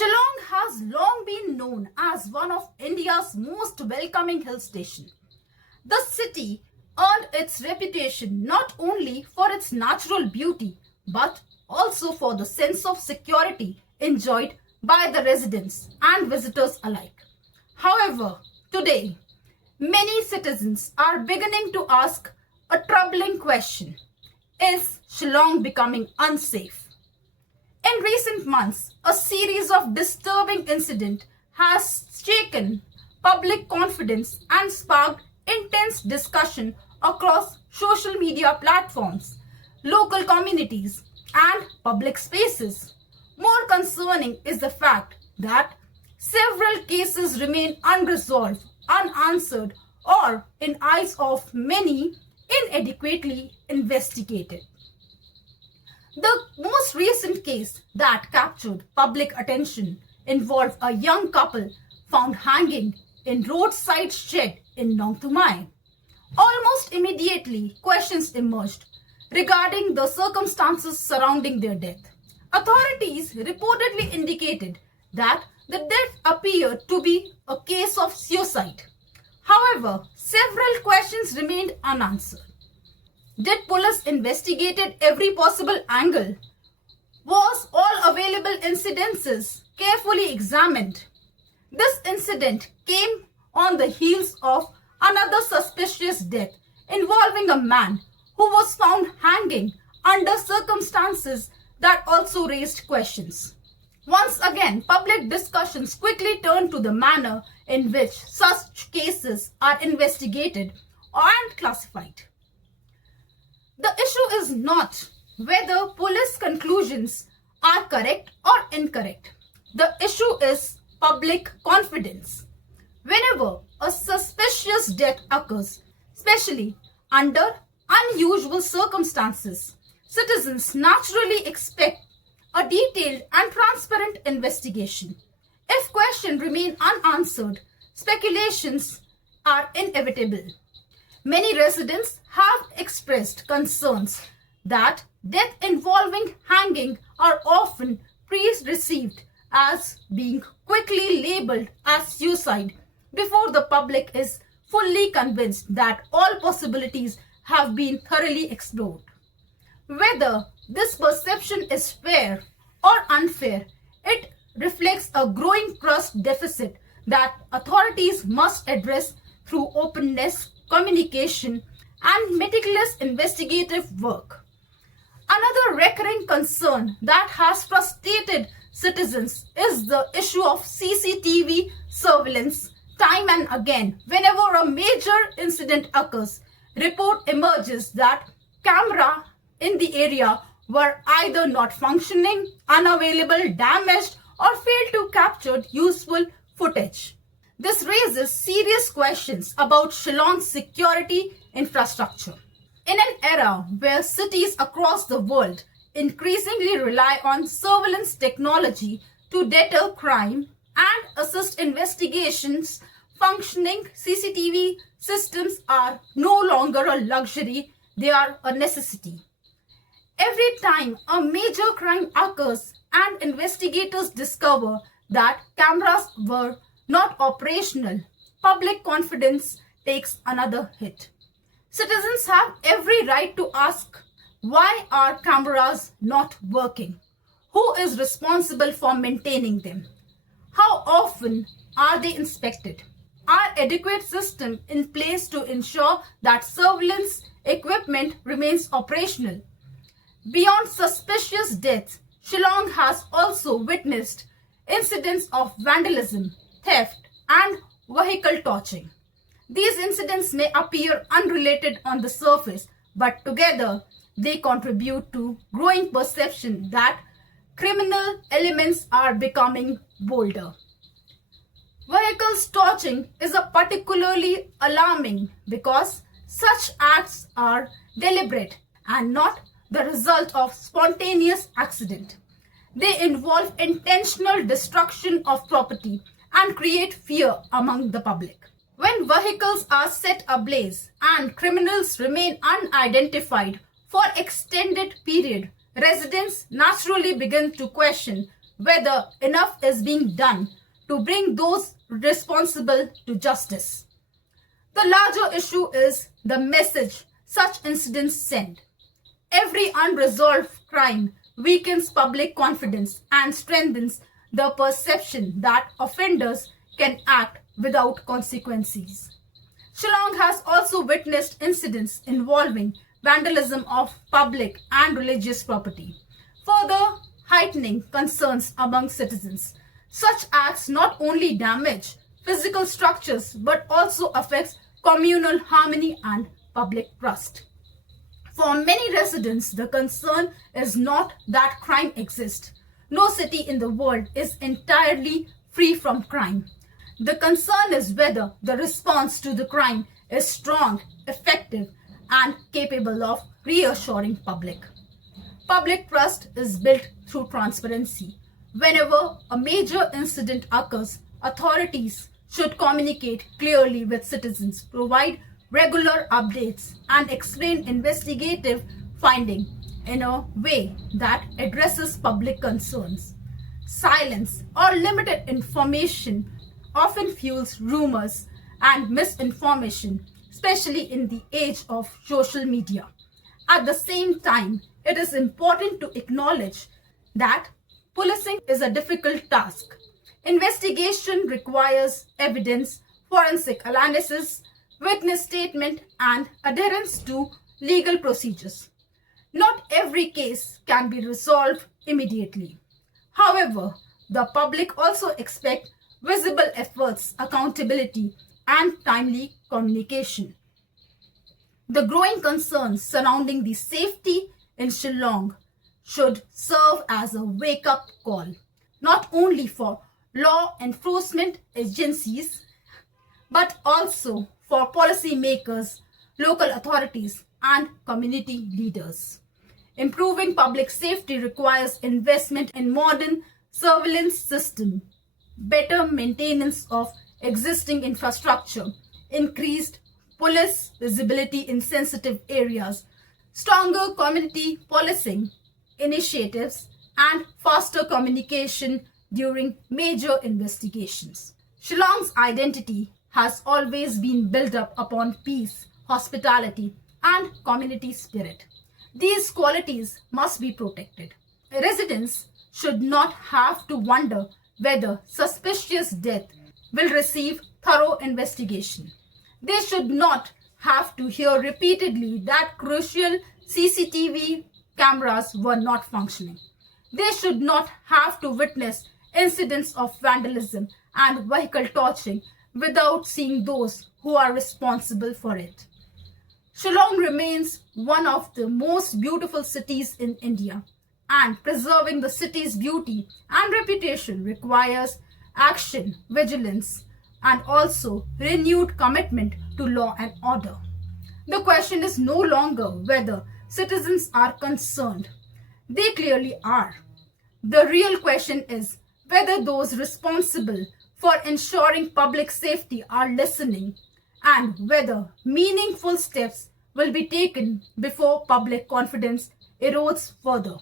Shillong has long been known as one of India's most welcoming hill stations. The city earned its reputation not only for its natural beauty but also for the sense of security enjoyed by the residents and visitors alike. However, today, many citizens are beginning to ask a troubling question. Is Shillong becoming unsafe? In recent months, a series of disturbing incidents has shaken public confidence and sparked intense discussion across social media platforms, local communities, and public spaces. More concerning is the fact that several cases remain unresolved, unanswered, or, in eyes of many, inadequately investigated. The most recent case that captured public attention involved a young couple found hanging in roadside shed in Nongthymmai. Almost immediately, questions emerged regarding the circumstances surrounding their death. Authorities reportedly indicated that the death appeared to be a case of suicide. However, several questions remained unanswered. Did police investigated every possible angle? Was all available incidences carefully examined? This incident came on the heels of another suspicious death involving a man who was found hanging under circumstances that also raised questions. Once again, public discussions quickly turned to the manner in which such cases are investigated and classified. The issue is not whether police conclusions are correct or incorrect. The issue is public confidence. Whenever a suspicious death occurs, especially under unusual circumstances, citizens naturally expect a detailed and transparent investigation. If questions remain unanswered, speculations are inevitable. Many residents have expressed concerns that death involving hanging are often received as being quickly labeled as suicide before the public is fully convinced that all possibilities have been thoroughly explored. Whether this perception is fair or unfair, it reflects a growing trust deficit that authorities must address through openness, communication, and meticulous investigative work. Another recurring concern that has frustrated citizens is the issue of CCTV surveillance. Time and again, whenever a major incident occurs, report emerges that cameras in the area were either not functioning, unavailable, damaged, or failed to capture useful footage. This raises serious questions about Shillong's security infrastructure. In an era where cities across the world increasingly rely on surveillance technology to deter crime and assist investigations, functioning CCTV systems are no longer a luxury, they are a necessity. Every time a major crime occurs and investigators discover that cameras were not operational, public confidence takes another hit. Citizens have every right to ask, why are cameras not working? Who is responsible for maintaining them? How often are they inspected? Are adequate systems in place to ensure that surveillance equipment remains operational? Beyond suspicious deaths, Shillong has also witnessed incidents of vandalism, theft, and vehicle torching. These incidents may appear unrelated on the surface, but together they contribute to growing perception that criminal elements are becoming bolder. Vehicles torching is a particularly alarming because such acts are deliberate and not the result of spontaneous accident. They involve intentional destruction of property and create fear among the public. When vehicles are set ablaze and criminals remain unidentified for extended period, residents naturally begin to question whether enough is being done to bring those responsible to justice. The larger issue is the message such incidents send. Every unresolved crime weakens public confidence and strengthens the perception that offenders can act without consequences. Shillong has also witnessed incidents involving vandalism of public and religious property, further heightening concerns among citizens. Such acts not only damage physical structures but also affects communal harmony and public trust. For many residents, the concern is not that crime exists. No city in the world is entirely free from crime. The concern is whether the response to the crime is strong, effective, and capable of reassuring public. Public trust is built through transparency. Whenever a major incident occurs, authorities should communicate clearly with citizens, provide regular updates, and explain investigative findings in a way that addresses public concerns. Silence or limited information often fuels rumors and misinformation, especially in the age of social media. At the same time, it is important to acknowledge that policing is a difficult task. Investigation requires evidence, forensic analysis, witness statement, and adherence to legal procedures. Not every case can be resolved immediately. However, the public also expect visible efforts, accountability, and timely communication. The growing concerns surrounding the safety in Shillong should serve as a wake-up call, not only for law enforcement agencies, but also for policymakers, local authorities, and community leaders. Improving public safety requires investment in modern surveillance systems, better maintenance of existing infrastructure, increased police visibility in sensitive areas, stronger community policing initiatives, and faster communication during major investigations. Shillong's identity has always been built up upon peace, hospitality, and community spirit. These qualities must be protected. Residents should not have to wonder whether suspicious death will receive thorough investigation. They should not have to hear repeatedly that crucial CCTV cameras were not functioning. They should not have to witness incidents of vandalism and vehicle torching without seeing those who are responsible for it. Shillong remains one of the most beautiful cities in India, and preserving the city's beauty and reputation requires action, vigilance, and also renewed commitment to law and order. The question is no longer whether citizens are concerned. They clearly are. The real question is whether those responsible for ensuring public safety are listening, and whether meaningful steps will be taken before public confidence erodes further.